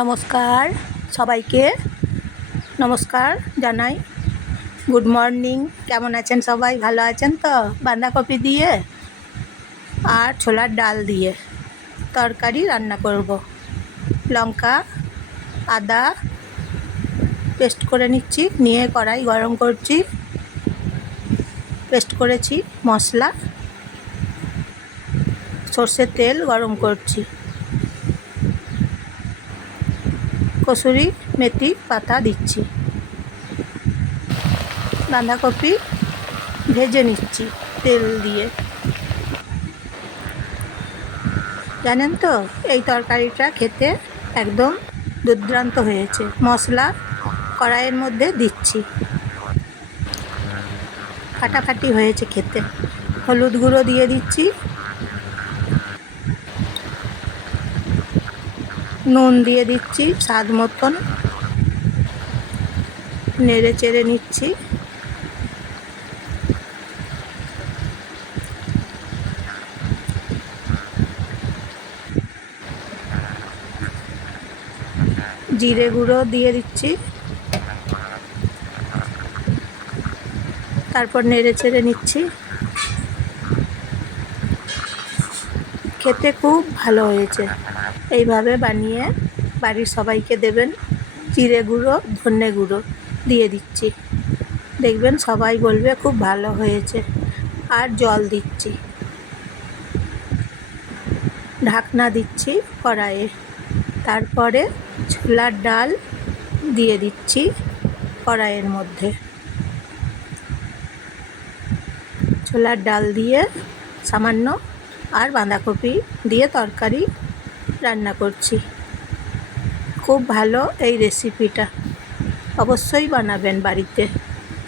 নমস্কার সবাইকে। নমস্কার জানাই। গুড মর্নিং কেমন আছেন সবাই? ভালো আছেন তো? বাঁধাকপি দিয়ে আর ছোলার ডাল দিয়ে তরকারি রান্না করব। লঙ্কা, আদা পেস্ট করে নিচ্ছি, নিয়ে কড়াই গরম করছি। পেস্ট করেছি মশলা। সর্ষের তেল গরম করছি। কসুরি, মেথি, পাতা দিচ্ছি। বাঁধাকপি ভেজে নিচ্ছি তেল দিয়ে। জানেন তো, এই তরকারিটা খেতে একদম দুর্দান্ত হয়েছে। মশলা কড়াইয়ের মধ্যে দিচ্ছি। ফাটাফাটি হয়েছে খেতে। হলুদ গুঁড়ো দিয়ে দিচ্ছি। নুন দিয়ে দিচ্ছি, স্বাদ মতন। নেড়ে চেড়ে নিচ্ছি। জিরে গুঁড়ো দিয়ে দিচ্ছি। তারপর নেড়ে চেড়ে নিচ্ছি। খেতে খুব ভালো হয়েছে। এইভাবে বানিয়ে বাড়ির সবাইকে দেবেন। জিরে গুঁড়ো, ধনে গুঁড়ো দিয়ে দিচ্ছি। দেখবেন সবাই বলবে, খুব ভালো হয়েছে। আর জল দিচ্ছি। ঢাকনা দিচ্ছি কড়াইয়ে। তারপরে ছোলার ডাল দিয়ে দিচ্ছি কড়াইয়ের মধ্যে। ছোলার ডাল দিয়ে সামান্য আর বাঁধাকপি দিয়ে তরকারি রান্না করছি। খুব ভালো এই রেসিপিটা অবশ্যই বানাবেন বাড়িতে।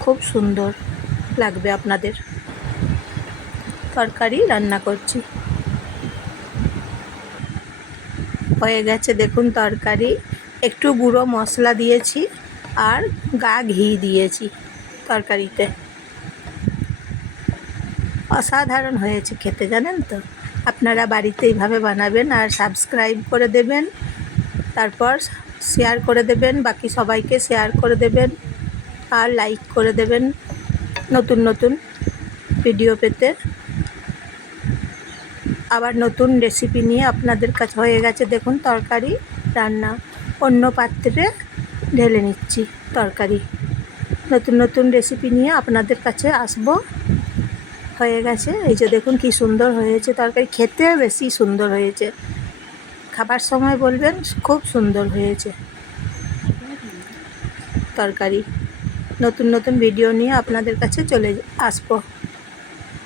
খুব সুন্দর লাগবে আপনাদের। তরকারি রান্না করছি। হয়ে গেছে দেখুন তরকারি। একটু গুঁড়ো মশলা দিয়েছি আর গা ঘি দিয়েছি তরকারিতে। অসাধারণ হয়েছে খেতে, জানেন তো? আপনারা বাড়িতে এইভাবে বানাবেন আর সাবস্ক্রাইব করে দেবেন, তারপর শেয়ার করে দেবেন, বাকি সবাইকে শেয়ার করে দেবেন আর লাইক করে দেবেন নতুন নতুন ভিডিও পেতে। আবার নতুন রেসিপি নিয়ে আপনাদের কাছে হয়ে গেছে দেখুন তরকারি, রান্না। অন্য পাত্রে ঢেলে নিচ্ছি তরকারি। নতুন নতুন রেসিপি নিয়ে আপনাদের কাছে আসব। হয়ে গেছে। এই যে দেখুন কি সুন্দর হয়েছে। তরকারি খেতে বেশি সুন্দর হয়েছে। খাবার সময় বলবেন, খুব সুন্দর হয়েছে। তরকারি। নতুন নতুন ভিডিও নিয়ে আপনাদের কাছে চলে আসব।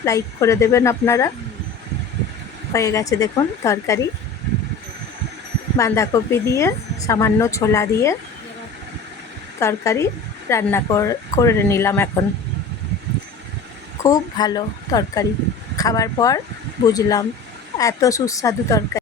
লাইক করে দেবেন আপনারা। হয়ে গেছে দেখুন তরকারি। বাঁধাকপি দিয়ে, সামান্য ছোলা দিয়ে তরকারি রান্না করে নিলাম এখন। খুব ভালো তরকারি। খাবার পর বুঝলাম এত সুস্বাদু তরকারি।